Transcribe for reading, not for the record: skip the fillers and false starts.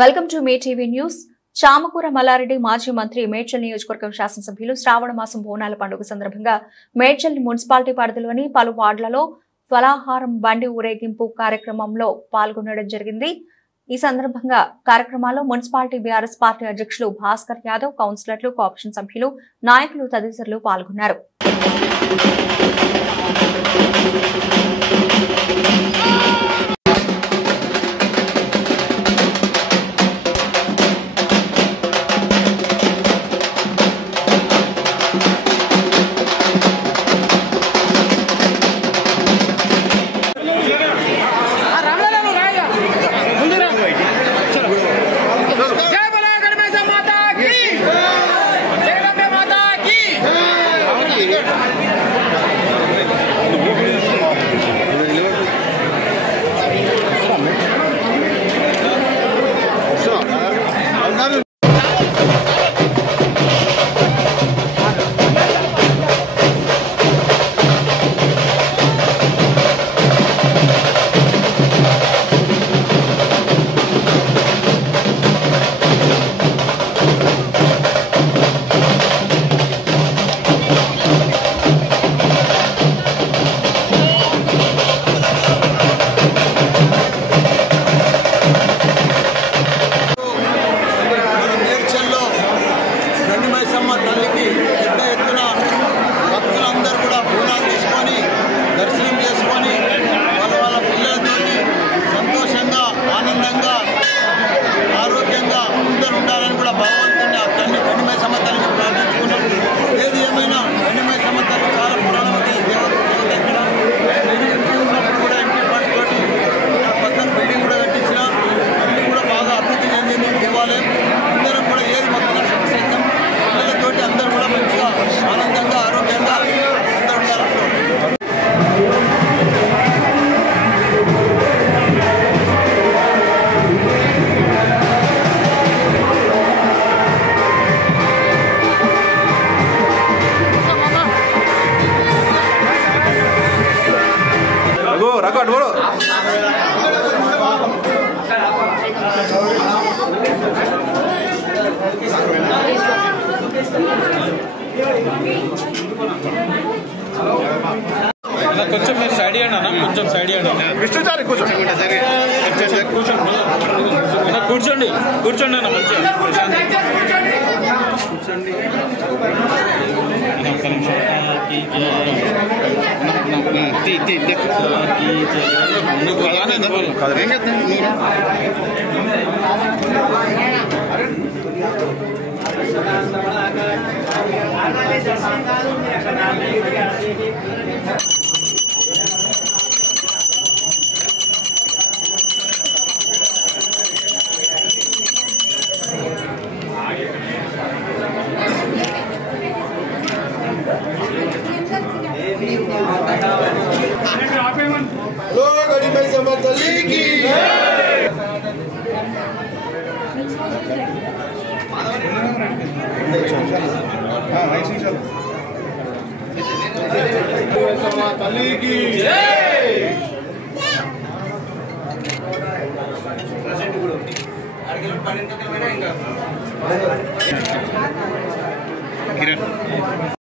Welcome to మీ TV news. Chamakura Mallareddy మాజీ మంత్రి మేడ్చల్ నియోజకవర్గం శాసనసభ్యులు శ్రావణ మాసం బోనాల పండుగ సందర్భంగా మేడ్చల్ మున్సిపాలిటీ పరిధిలోని పలు వార్డులలో ఫలాహారం బండి ఊరేగింపు కార్యక్రమంలో పాల్గొనడం జరిగింది. ఈ సందర్భంగా కార్యక్రమాల్లో మున్సిపాలిటీ బీఆర్ఎస్ పార్టీ అధ్యక్షులు భాస్కర్ యాదవ్, కౌన్సిలర్లు, కోఆప్షన్ సభ్యులు, నాయకులు తదితరులు పాల్గొన్నారు. కొంచెం మీరు సైడ్ ఇవ్వండి అన్న, కొంచెం సైడ్ ఇవ్వండి. విష్ణుచారి కూర్చోండి కూర్చోండి కూర్చోండి అన్న, మంచిగా కూర్చోండి. కిరణ్